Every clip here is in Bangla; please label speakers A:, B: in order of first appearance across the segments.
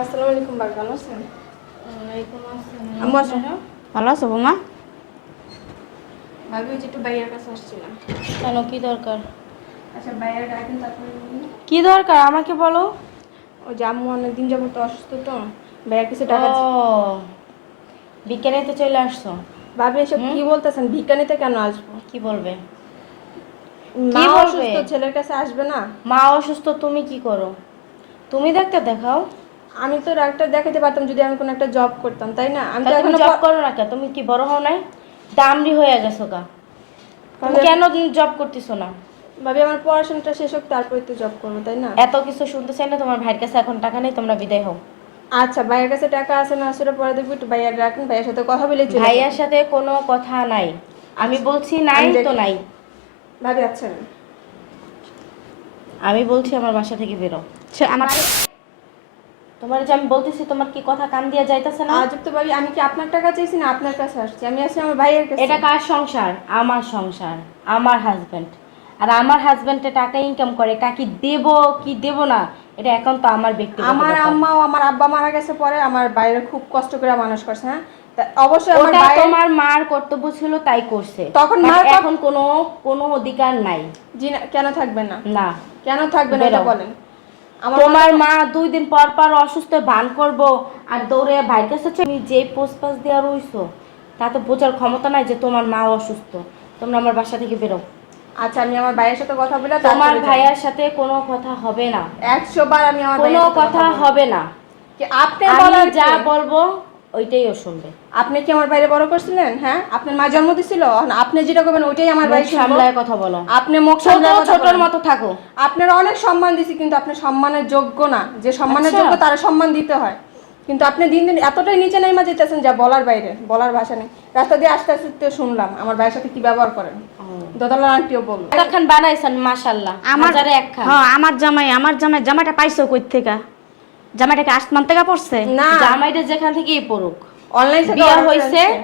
A: আসসালামু আলাইকুম ভাই ভালো আছেন? আম্মু আসো।
B: ভালো? আছো বৌমা?
A: ভাবি যে একটু কাছে আসছিলাম।
C: কেন কি দরকার?
A: আচ্ছা ডাকেন তারপরে।
C: কি দরকার? আমাকে বলো।
A: ওই যে আম্মু অনেকদিন যাব তো অসুস্থ তো কিছু টাকা
C: ও বিজ্ঞানীতে চলে আসছো?
A: ভাবি এসব কি বলতেছেন? ভিকানিতে কেন আসব?
C: কি বলবে?
A: মা অসুস্থ ছেলের কাছে আসবে না।
C: মা অসুস্থ তুমি কি করো? তুমি দেখতে দেখাও।
A: আমি তো ডাক্তার দেখাতে পারতাম যদি আমি কোনো একটা জব করতাম তাই না? আমি
C: তা
A: এখনও
C: জব করো না কেন? তুমি কি বড় হও নাই? দামরি হয়ে গেছো কা তুমি
A: তাহলে-
C: কেন জব করতেছো না?
A: ভাবি আমার পড়াশোনাটা শেষ হোক তারপরে তো জব করব তাই না?
C: এত কিছু শুনতে চাই না তোমার ভাইয়ের কাছে এখন টাকা নেই তোমরা বিদায় হও।
A: আচ্ছা ভাইয়ের কাছে টাকা আছে না সেটা পরে দেখব একটু ভাইয়ার রাখেন ভাইয়ের সাথে কথা বলে চলে
C: ভাইয়ার সাথে কোনো কথা নাই। আমি বলছি নাই তো নাই।
A: ভাবি আচ্ছা।
C: আমি বলছি আমার বাসা থেকে বেরো।
B: আমার
C: তোমার যে আমি বলতেছি তোমার কি কথা কান দিয়ে যাইতেছে না?
A: আজব তো ভাবি আমি কি আপনার টাকা চাইছি না আপনার কাছে আসছি? আমি আসছি আমার ভাইয়ের কাছে।
C: এটা কার সংসার? আমার সংসার আমার হাজবেন্ড আর আমার হাজবেন্ডে টাকা ইনকাম করে কাকি দেব কি দেব না? এটা এখন তো আমার ব্যক্তিগত
A: আমার। আম্মা ও আমার আব্বা মারা গেছে পরে আমার বাইরে খুব কষ্ট করে মানুষ করছে হ্যাঁ? অবশ্যই আমার
C: তোমার মার কর্তব্য ছিল তাই করছে।
A: তখন মার
C: এখন কোনো কোনো অধিকার নাই।
A: জি না, কেন থাকবে না?
C: না।
A: কেন থাকবে না এটা বলেন।
C: তোমার মা দুই দিন পর পর অসুস্থ ভান করব। আর দৌড়ে ভাই কাছে তুমি যে পোস্ট পাস দেওয়া রইছো তা তো বোঝার ক্ষমতা নাই যে তোমার মা অসুস্থ। তোমরা আমার বাসা থেকে বেরো।
A: আচ্ছা আমি আমার ভাইয়ের সাথে কথা বলে
C: তোমার ভাইয়ের সাথে কোনো কথা হবে না।
A: একশো বার আমি আমার
C: কোনো কথা হবে না।
A: আপনি
C: যা বলব ওইটাই ও শুনবে।
A: আপনি কি আমার বাইরে বড় করছিলেন? হ্যাঁ? আপনার মা জন্ম দিছিল? আপনি যেটা করবেন ওইটাই আমার শুনব।
C: সামলায় কথা বলো।
A: আপনি মুখ সামলায়
C: ছোটর মতো থাকো।
A: আপনার অনেক সম্মান দিছি কিন্তু আপনি সম্মানের যোগ্য না। যে সম্মানের
C: আচ্ছা।
A: যোগ্য তার সম্মান দিতে হয়। কিন্তু আপনি দিন দিন এতটাই নিচে নেমে যেতেছেন যা বলার বাইরে বলার ভাষা নেই। রাস্তা দিয়ে আস্তে আস্তে শুনলাম আমার ভাইয়ের সাথে কি ব্যবহার করেন? দোতলা আন্টিও বলল।
C: একখান বানাইছেন? মাশাল্লাহ
B: আমার
C: একখান
B: হ্যাঁ আমার জামাই আমার জামাই জামাটা পাইছো কই থেকে? জামাইটাকে আসমান থেকে পড়ছে?
A: না।
C: জামাইটা যেখান থেকেই পড়ুক।
A: অনলাইন থেকে
C: বিয়ে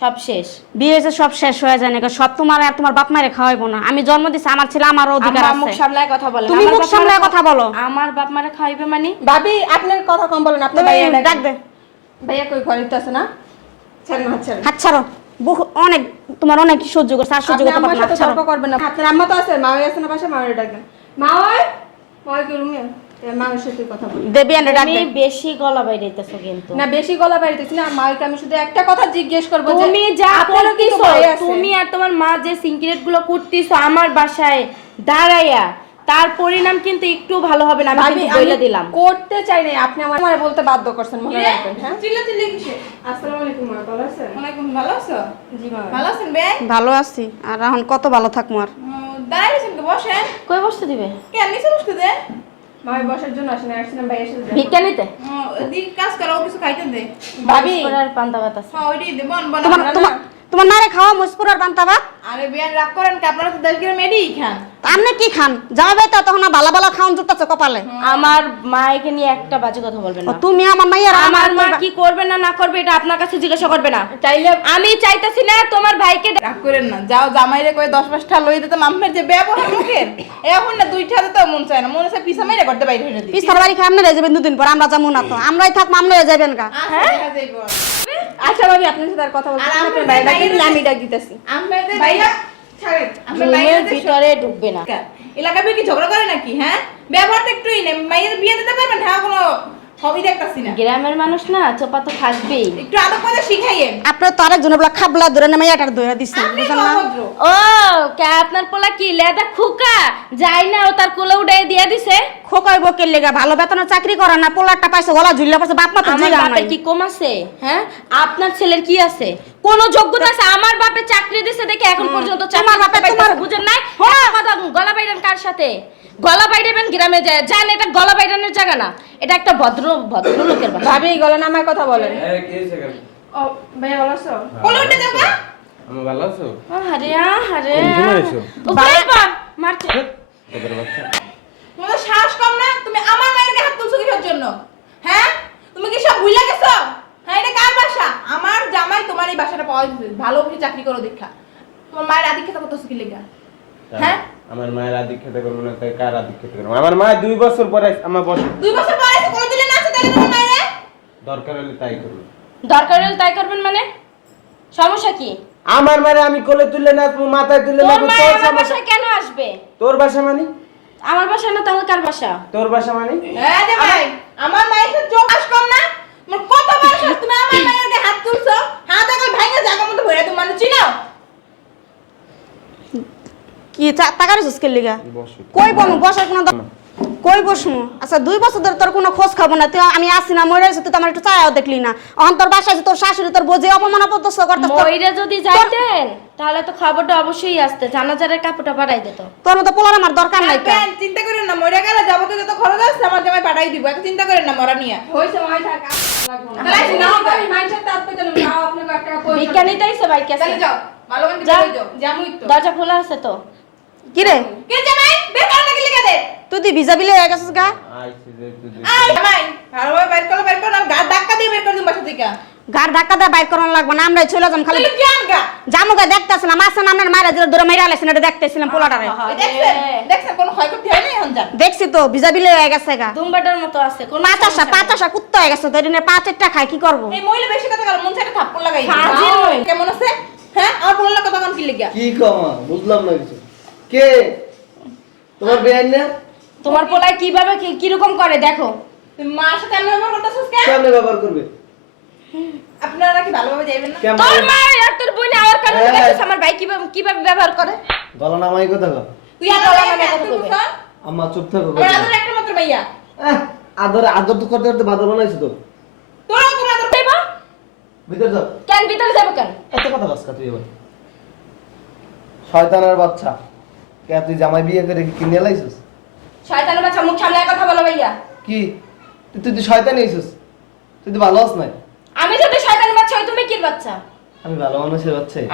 C: সব শেষ।
B: বিয়ে হয়েছে সব শেষ হয়ে যায় নাকি সব তোমার আর তোমার বাপ মায়ের খাওয়াইবো না। আমি জন্ম দিছি আমার ছেলে আমার অধিকার
C: আমার মুখ
B: আছে
C: সামলায় কথা বলে
B: তুমি মুখ সামলায় কথা বলো।
C: আমার বাপ মারা খাইবে মানে?
A: ভাবি আপনার কথা কম বলেন আপনার
B: তুমি
A: ভাইয়া কই ঘরে তো আছে না? ছেড়ে না ছেড়ে।
B: হাত ছাড়ো। অনেক তোমার অনেক সহ্য করছে আর সহ্য করতে পারব না
A: তর্ক করবেন না। আপনার আম্মা তো আছে মাওই আছে না পাশে ডাকবেন কি রুমে মাওইর সাথে কথা বলি।
B: দেবী আন্ডে ডাক
C: তুমি
B: দে
C: বেশি গলা বাইরেতেছো কিন্তু।
A: না বেশি গলা বাড়িতেছি না মাওইকে আমি শুধু একটা কথা জিজ্ঞেস করব যে
C: তুমি যা করতেছো তুমি আর তোমার মা যে সিক্রেটগুলো করতেছো আমার বাসায় দাঁড়াইয়া তার পরিণাম কিন্তু একটু ভালো হবে না আমি বলে দিলাম।
A: করতে চাই নাই আপনি আমার আমার বলতে বাধ্য করছেন মনে রাখবেন হ্যাঁ?
D: চিল্লা চিল্লি কিসে?
A: আসসালামু আলাইকুম মা ভালো আছেন?
D: ভালো আছো?
A: জি মা।
D: ভালো আছেন বে?
B: ভালো আছি আর এখন কত ভালো থাকব আর?
D: তো বসেন।
C: কই বসতে দিবে?
D: কেন নিচে বসতে দে।
A: মাওই বসার জন্য আসেন আসছিলাম দেখা
C: ভিক্ষা
D: দিক কাজ করা ও কিছু খাইতে দে।
A: ভাবি।
C: আর পান্তা ভাত আছে।
D: হ্যাঁ ওইটাই দে বন বন
B: তোমার নারে খাওয়া মুসপুর আর পান্তা ভাত?
D: আরে বিয়ান রাগ করেন কি? আপনারা তো দেশ গিয়ে মেডি খান।
B: আপনি কি খান? জামাই তো তখন ভালো ভালো খাওয়ান জুটতেছে কপালে।
C: আমার মাকে নিয়ে একটা বাজে কথা বলবেন না।
B: তুমি আমার মাইয়ার
C: আমার মা কি করবে না না করবে এটা আপনার কাছে জিজ্ঞাসা করবে না।
A: চাইলে
C: আমি চাইতেছি না তোমার ভাইকে
D: রাগ করেন না। যাও জামাইরে কই দশ পাঁচটা লই দিতে মাম্মের যে ব্যবহার মুখের এখন না দুইটা তো মন চায় না। মনে চায় পিসা মেরে করতে বাইরে হয়ে দিই
B: পিস্তার বাড়ি খাই আপনারা যাবেন দুদিন পর আমরা যাব না তো। আমরাই থাকব আপনারা যাবেন কা
D: হ্যাঁ
A: আচ্ছা ভাবি আপনার সাথে আর কথা বলতে
D: আপনার
A: আপনার ভাই
D: বাইরে-
A: আমি ডাক দিতেছি।
D: আমাদের ভাইয়া ছাড়েন আমরা
C: রুমের ভিতরে ঢুকবে না।
D: এলাকা কি ঝগড়া করে নাকি হ্যাঁ? ব্যবহারটা একটুই নেই মাইয়ের বিয়ে দিতে পারবেন? হ্যাঁ কোনো হবি দেখতাছি না।
C: গ্রামের মানুষ না চোপা তো থাকবেই।
D: একটু আদব করে শিখাইয়েন
B: আপনার তো আরেকজনের বলে খাবলা ধরে নেমে এটার ধরে দিচ্ছেন
D: আপনি
B: বুঝলেন না?
C: ও কে আপনার পোলা কি লেদা খুকা? যাই না ও তার কোলে দিয়ে দিছে।
B: খোকাই বকের লেগা ভালো বেতনে চাকরি করে না পোলারটা পাইছে গলা ঝুললে পাইছে বাপ মা তো
C: আমার
B: জিগা
C: কি কম আছে? হ্যাঁ? আপনার ছেলের কি আছে? কোন যোগ্যতা আছে? আমার বাপে চাকরি দিছে দেখে এখন পর্যন্ত চাকরি
B: তোমার বাপে তোমার-
C: বুঝেন নাই? একটা কথা গলা বাইরেন কার সাথে? গলা বাইরেবেন গ্রামে যায়। জান এটা গলা বাইরানোর জায়গা না। এটা একটা ভদ্র ভদ্র লোকের
A: ভাবি গলা নামায় কথা বলেন।
E: হ্যাঁ কি
A: ও ভাইয়া ভালো আছো?
D: কোলে উঠে যাও
E: আমি ভালো আছো?
C: আরে আরে
E: কোন সময় এসো?
C: উপরে পা মারছে।
E: তোদের বাচ্চা।
D: তোমাদের সাহস কম না? তুমি আমার মায়ের গায়ে হাত তুলছো কিসের জন্য? হ্যাঁ? তুমি কি সব ভুলে গেছো? হ্যাঁ এটা কার বাসা? আমার জামাই তোমার এই বাসাটা পাওয়া দিতে ভালো করে চাকরি করো দেখা তোমার মায়ের আদিক্ষেতা করতেছো কি লেগা? হ্যাঁ?
E: আমার মায়ের আদিক খেতে করব না তাই কার আদিক খেতে করব? আমার মা দুই বছর পরে আমার বসে।
D: দুই বছর পরে এসে কোনো দিলে না লাগে তোমার মায়েরে?
E: দরকার হলে তাই করব।
C: দরকার হলে তাই করবেন মানে? সমস্যা কি?
E: আমার মারে আমি কোলে তুললে নাচবো মাথায় তুললে
C: মা
E: তোর সমস্যা
C: কেন আসবে?
E: তোর বাসা মানে?
C: আমার বাসা না তাহলে কার বাসা?
E: তোর বাসা মানে?
D: হ্যাঁ রে ভাই আমার মায়ের সাথে চোখ আস কম না? মোর কত বড় তুমি আমার মায়ের হাত তুলছো হাত একবার ভাঙা জায়গা মতো ভরে তুমি মানুষ চিনো?
B: কি চা- টাকা রেছিস কে লিগা? কই বনু বসার কোনো কই বসু আচ্ছা দুই বছর ধরে তোর কোনো খোঁজ খাব না তুই আমি আসি না মরে আছি তুই তো আমার একটু চায়াও দেখলি না। অহন তোর বাসায় আছে, তোর শাশুড়ি তোর বোঝে অপমান অপদস্থ করতে
C: মইরা যদি যাইতেন তাহলে তো খবরটা অবশ্যই আসতে। জানাজারের কাপড়টা বাড়াই দিত
B: তোর মতো পোলার আমার দরকার নাই।
D: চিন্তা করেন না মরে গেলে যাবতীয় যত খরচ আছে আমার জামাই পাঠাই দিব এত চিন্তা করেন না মরা নিয়ে।
A: হয়েছে মাই থাক লাগবো না। না। আমি মাইন্ড সেট তার পেছনে যাও, আপনাকে একটা পয়সা
C: বিজ্ঞানী তাইছে বাইক আছে।
D: তাহলে যাও ভালো। করে যাও
A: যেমনই তো।
C: দরজা খোলা আছে তো।
B: কি রে?
D: কে জামাই? বের কর দে।
B: তুই ভিজা বিলে হয়ে গেছিস গা?
E: আইসি যে তুই
D: আই জামাই। ভালোভাবে বের করো বের করো। গা ধাক্কা দিয়ে বের করে দিন বাসা থেকে।
B: গার ধাক্কা দিয়ে বাইক করানো লাগবে না আমরাই চলে যাম খালি।
D: জান গা
B: জামুকে দেখতেছিলাম আসেন আপনার মায়েরা দিলে দূরে এটা দেখতেছিলাম পোলাটারে।
D: দেখছেন কোনো ক্ষয়ক্ষতি হয় না এখন
B: দেখছি তো ভিজা বিলে হয়ে গেছে গা।
C: দুম্বাটার মতো আছে কোন
B: আসা কুত্তা হয়ে গেছে তো এটা নিয়ে পাঁচ একটা খাই কি করব?
D: এই মহিলা বেশি কথা গেল মন থাপ্পড় লাগাই। কেমন আছে? হ্যাঁ আমার বলল কথা কোন কি
F: কি কমা বুঝলাম না কিছু। কে? তোমার বেআইন না
C: তোমার পোলায় কীভাবে কি- কীরকম করে দেখো।
D: মার সাথে আমি ব্যবহার করতেছিস কেন?
F: কেমনে ব্যবহার করবে?
D: আপনারা কি ভালোভাবে যাইবেন না?
C: তোর মা আর তোর বোন আমার কাছে
F: হ্যাঁ।
C: দেখছিস আমার ভাই কীভাবে কীভাবে ব্যবহার করে?
F: গলা নামাই কথা কও।
D: তুই
C: কি বলা
D: মায়ের
C: মানে কথা? কইবে?
F: আম্মা চুপ থাকো
D: আমার আদর একটা মাত্র
F: আহ, আদর আদর তো করতে করতে বাদর বানাইছো তো।
D: তোরাও কোন আদর
C: দেব?
F: ভিতর যাও।
C: কেন ভিতরে যাব কেন?
F: এত কথা বাস তুই এবার? শয়তানের বাচ্চা। কে তুই জামাই বিয়ে করে কি কিনে লাইছিস?
C: শয়তানের বাচ্চা মুখ সামলায় কথা বলো ভাইয়া।
F: কি? তুই তুই শয়তান এইছিস তুই তো ভালো আস নাই?
C: আমি যদি শয়তানের বাচ্চা হই তুমি কি বাচ্চা?
F: আমি ভালো মানুষের বাচ্চাই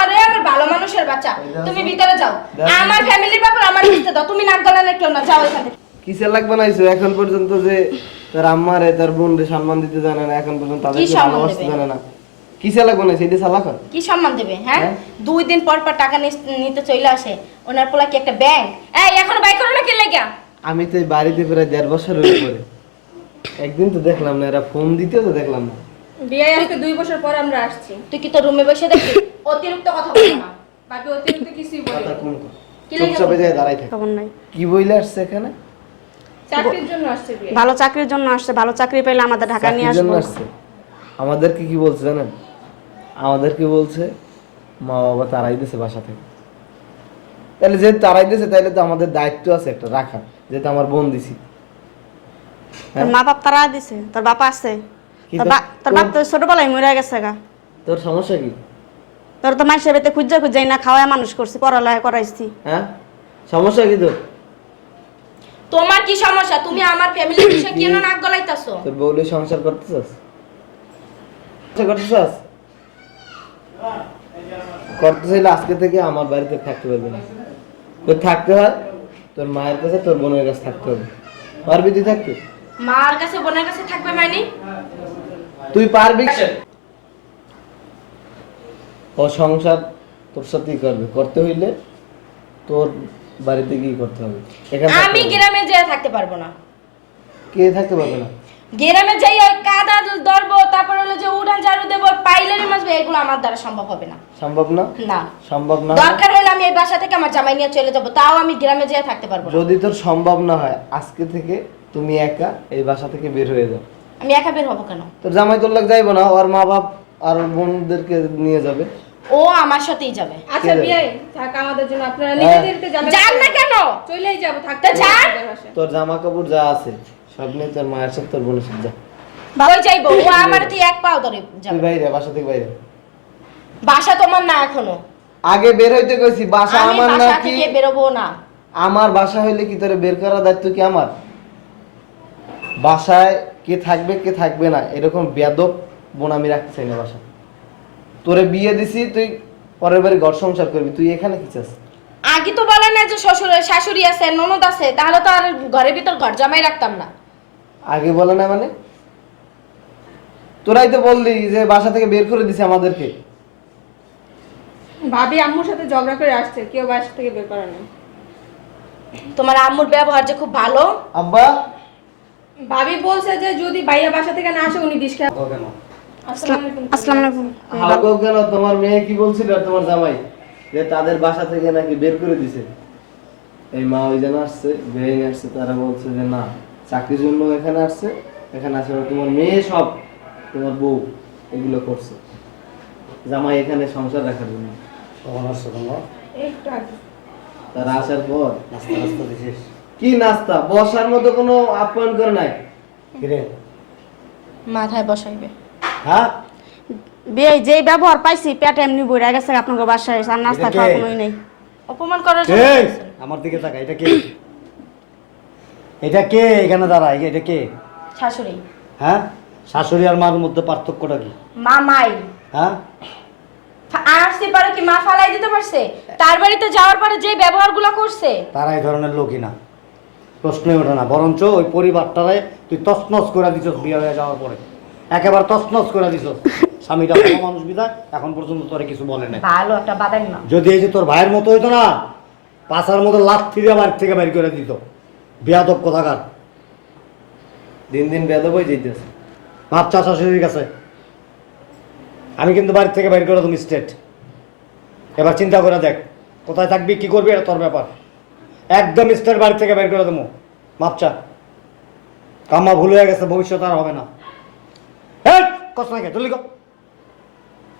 C: আরে আমার ভালো মানুষের বাচ্চা। তুমি ভিতরে যাও। আমার ফ্যামিলির ব্যাপার আমার বুঝতে দাও। তুমি নাক গলানে কেউ না যাও এখান থেকে।
F: কিসের লাগবে নাইছো এখন পর্যন্ত যে তার আম্মারে তার বোনরে সম্মান দিতে জানে না এখন পর্যন্ত
C: সম্মান
F: ভালোবাসতে জানে না। কিসের লাগবে না সেটা চালাক হয়?
C: কি সম্মান দেবে হ্যাঁ?
F: হ্যাঁ?
C: দুই দিন পর পর টাকা নিতে চলে আসে। ওনার পোলা কি একটা ব্যাংক এই এখন বাই করো না কি লেগা?
F: আমি তো বাড়িতে প্রায় দেড় বছরের উপরে। একদিন তো দেখলাম না এরা ফোন দিতেও তো দেখলাম না।
A: বিয়ে আজকে দুই বছর পর আমরা আসছি।
C: তুই কি তোর রুমে বসে দেখবি? অতিরিক্ত কথা বলবি না।
A: বাকি অতিরিক্ত কিছুই বলি
F: কথা
A: না।
F: কম কর।
C: কি লেগে
F: চুপচাপে যায় দাঁড়াই থাকে।
B: খবর নাই?
F: কি বইলে আসছে এখানে?
A: চাকরির জন্য আসছে
B: ভালো চাকরির জন্য আসছে ভালো চাকরি পেলে আমাদের ঢাকা নিয়ে আসব।
F: আসছে? আমাদেরকে কি বলছে জানেন? আমাদেরকে বলছে মা বাবা তারাই দিয়েছে বাসা থেকে। তাহলে যেহেতু তারাই দিয়েছে তাহলে তো আমাদের দায়িত্ব আছে একটা রাখা যেহেতু আমার বোন দিছি।
B: তোর মা বাপ তারা দিছে তোর বাপ আছে।
F: কি
B: তোর
F: তোর-
B: তোর বাপ তো ছোটবেলায় মরে গেছে গা।
F: তোর সমস্যা কি?
B: তোর তো মাইসের বেতে খুঁজে খুঁজে না খাওয়ায় মানুষ করছি পড়ালেখা করাইছি।
F: হ্যাঁ? সমস্যা কি তোর?
C: তোমার কি সমস্যা? তুমি আমার ফ্যামিলির বিষয়ে কেন নাক গলাইতাছো?
F: তোর বউলে সংসার করতেছস? সংসার করতেছস? করতে চাইলে আজকে থেকে আমার বাড়িতে থাকতে পারবে না। তোর থাকতে হয় তোর মায়ের কাছে তোর বোনের কাছে থাকতে হবে। পারবি তুই থাকতে?
C: মার কাছে বোনের কাছে থাকবে মাইনি?
F: তুই পারবি? ও সংসার তোর সাথেই করবে। করতে হইলে তোর বাড়িতে গিয়ে করতে হবে।
C: আমি গ্রামে যেয়ে থাকতে পারব না।
F: কে থাকতে পারবে না?
C: গ্রামে যাই কাদা ধরবো তারপর হলো যে উড়ান ঝাড়ু দেবো এগুলো আমার দ্বারা সম্ভব হবে না।
F: সম্ভব না?
C: না।
F: সম্ভব না?
C: দরকার হলে আমি এই বাসা থেকে আমার জামাই নিয়ে চলে যাব তাও আমি গ্রামে যেয়ে থাকতে পারব না।
F: যদি তোর সম্ভব না হয় আজকে থেকে তুমি একা এই বাসা থেকে বের হয়ে যাও।
C: আমি একা বের হব কেন?
F: তোর জামাই তোর লাগ যাইবো না ওর মা বাপ আর ওর বোনদেরকে নিয়ে যাবে।
C: ও আমার সাথেই যাবে।
A: আচ্ছা
F: যাবে?
A: বিয়ে থাক আমাদের জন্য আপনারা
F: হ্যাঁ।
A: নিজেদেরকে যাবেন
C: যান না কেন?
A: চলেই যাব থাকতে
C: যান।
F: তোর জামা কাপড় যা আছে সব নিয়ে তোর মায়ের সাথে তোর বোনের সাথে যা।
C: ওই যাইবো ও আমার তুই এক পাও ধরে যাবে।
F: বাইরে বাসা থেকে বাইরে।
C: বাসা তোমার না এখনও।
F: আগে বের হইতে কইছি বাসা
C: আমি
F: আমার
C: বাসা
F: নাকি
C: থেকে বেরোবো না।
F: আমার বাসা হইলে কি তোরে বের করার দায়িত্ব কি আমার? বাসায় কে থাকবে কে থাকবে না এরকম বেদব বোন আমি রাখতে চাই না বাসা তোরে বিয়ে দিছি তুই পরের বাড়ি ঘর সংসার করবি তুই এখানে কি চাস?
C: আগে তো বলে না যে শ্বশুর শাশুড়ি আছে ননদ আছে তাহলে তো আর ঘরের ভিতর ঘর জামাই রাখতাম না।
F: আগে বলে না মানে? তোরাই তো বললি যে বাসা থেকে বের করে দিছে আমাদেরকে।
A: ভাবি আম্মুর সাথে ঝগড়া করে আসছে কেউ বাসা থেকে বের করে নেই।
C: তোমার আম্মুর ব্যবহার যে খুব ভালো।
F: আব্বা।
A: ভাবি বলছে যে যদি ভাইয়া বাসা থেকে না আসে উনি বিষ খেয়ে।
G: কেন?
A: আসসালামু আলাইকুম।
B: আসসালামু আলাইকুম।
F: হাগো কেন? তোমার মেয়ে কি বলছিল আর তোমার জামাই? যে তাদের বাসা থেকে নাকি বের করে দিছে। এই মা ওই যেন আসছে বেরিয়ে আসছে তারা বলছে যে না চাকরির জন্য এখানে আসছে এখানে আসে তোমার মেয়ে সব তোমার বউ এগুলো করছে। জামাই এখানে সংসার রাখার জন্য।
G: কখন আসছো তোমরা?
F: তারা আসার পর।
G: নাস্তা নাস্তা দিছিস
F: কি নাস্তা? বসার মতো কোনো আপ্যায়ন করে নাই।
G: কিরে?
C: মাথায় বসাইবে।
G: হ্যাঁ?
B: যেই ব্যবহার পাইছি পেট এমনি বইরা গেছে আপনাকে বাসায় আর নাস্তা? খাওয়া কোনোই নেই।
C: অপমান করার জন্য
G: আমার দিকে তাকা এটা কে? এটা কে এখানে দাঁড়ায়? এটা কে?
C: শাশুড়ি।
G: হ্যাঁ? শাশুড়ি আর মার মধ্যে পার্থক্যটা কি?
C: মা মাই
G: হ্যাঁ
C: আসতে পারে কি মা ফালাই দিতে পারছে? তার বাড়িতে যাওয়ার পরে যে ব্যবহারগুলো করছে।
G: তারা এই ধরনের লোকই না। প্রশ্নই ওঠে না। বরঞ্চ ওই পরিবারটারে তুই তছনছ করে দিছস বিয়ে হয়ে যাওয়ার পরে। একেবারে তছনছ করে দিছস। স্বামীটা ভালো মানুষ বিদায় এখন পর্যন্ত তোরে কিছু বলে নাই।
C: ভালো একটা বাদাম না
G: যদি এই যে তোর ভাইয়ের মতো হইতো না পাশার মতো লাথি দিয়ে বাড়ি থেকে বাইর করে দিত। বিয়াদব কোথাকার?
F: দিন দিন বেদবই যেতেছে
G: বাচ্চা শাশুড়ির কাছে আমি কিন্তু বাড়ি থেকে বাইর করে তুমি স্টেট এবার চিন্তা করে দেখ কোথায় থাকবি কি করবি এটা তোর ব্যাপার। একদম স্টেট বাড়ি থেকে বের করে দেবো বাচ্চা কাম্মা ভুল হয়ে গেছে ভবিষ্যৎ আর হবে না। কষ্ট জলদি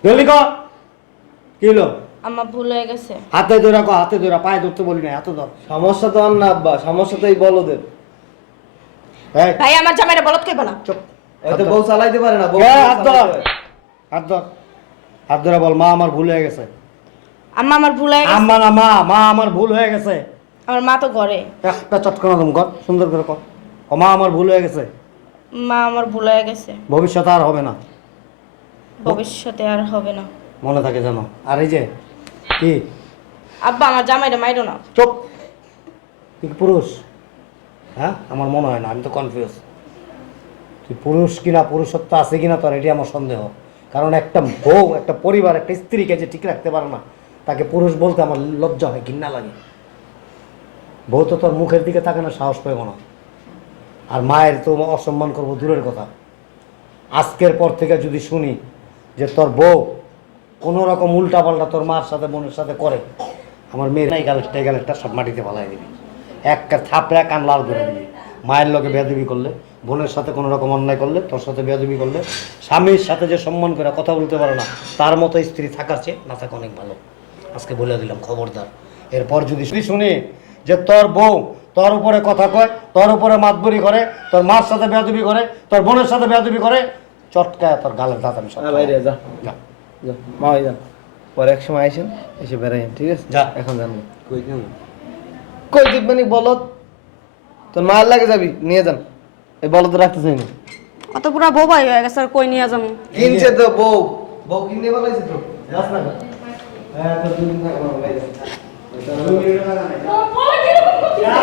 G: জলদি কি। হলো?
C: আমার ভুল হয়ে গেছে।
G: হাতে ধরে কো হাতে ধরে। পায়ে ধরতে বলি না হাতে ধর।
F: সমস্যা তো আর না আব্বা। সমস্যা তো এই বলদের।
G: এই,
C: ভাই আমার জামাইরা বলত কেব না?
G: চুপ।
F: এতে বউ চালাইতে পারে না বউ
G: হাত ধর হাত ধর হাত ধরে বল মা আমার ভুল হয়ে গেছে।
C: আম্মা আমার ভুল হয়ে গেছে?
G: আম্মা না মা মা আমার ভুল হয়ে গেছে।
C: আমার মা তো ঘরে।
G: একটা চটকানো দম কর সুন্দর করে কর। ও মা আমার ভুল হয়ে গেছে।
C: মা আমার ভুল হয়ে গেছে।
G: ভবিষ্যতে আর হবে না।
C: ভবিষ্যতে আর হবে না।
G: মনে থাকে জানো আর এই যে কি?
C: আব্বা আমার জামাইরা মাইরো না।
G: চুপ। তুই পুরুষ? হ্যাঁ? আমার মনে হয় না আমি তো কনফিউজ তুই পুরুষ কিনা, পুরুষত্ব আছে কিনা তোর এটি আমার সন্দেহ। কারণ একটা বউ, একটা পরিবার, একটা স্ত্রীকে যে ঠিক রাখতে পারে না, তাকে পুরুষ বলতে আমার লজ্জা হয়, ঘৃণা লাগে। বউ তো তোর মুখের দিকে থাকে না সাহস পাইব না। আর মায়ের তো অসম্মান করব দূরের কথা। আজকের পর থেকে যদি শুনি যে তোর বউ কোনো রকম উল্টা পাল্টা তোর মার সাথে, বোনের সাথে করে, আমার মেয়ের এই গালেরটা এই গালেরটা সব মাটিতে ফালাই দিবি। একটা থাপড়া কান লাল করে দিবি। মায়ের লোকে বেয়াদবি করলে বোনের সাথে কোনো রকম অন্যায় করলে তোর সাথে বেয়াদবি করলে স্বামীর সাথে যে সম্মান করে কথা বলতে পারে না তার মতো স্ত্রী থাকার চেয়ে না থাকা অনেক ভালো। আজকে বলে দিলাম খবরদার। এরপর যদি শুনি শুনি যে তোর বউ তোর উপরে কথা কয় তোর উপরে মাতবরি করে তোর মার সাথে বেয়াদবি করে তোর বোনের সাথে বেয়াদবি করে চটকায় তোর গালের দাঁত আমি
F: হ্যাঁ বাইরে যা।
G: যা।
F: যা মা পরে এক সময় আইসেন এসে বেড়াইন ঠিক আছে?
G: যা।
F: এখন জানব। কই দিবনি বলত তোর মায়ের লাগে যাবি নিয়ে যান। এই বলদ রাখতে চাই না
B: অত পুরা বোবাই হয়ে গেছে আর কই নিয়ে যাব
F: কিনছে তো বউ। বউ কিনে বলাইছে তো। যাস না হ্যাঁ তো দুদিন থাকব
G: যা।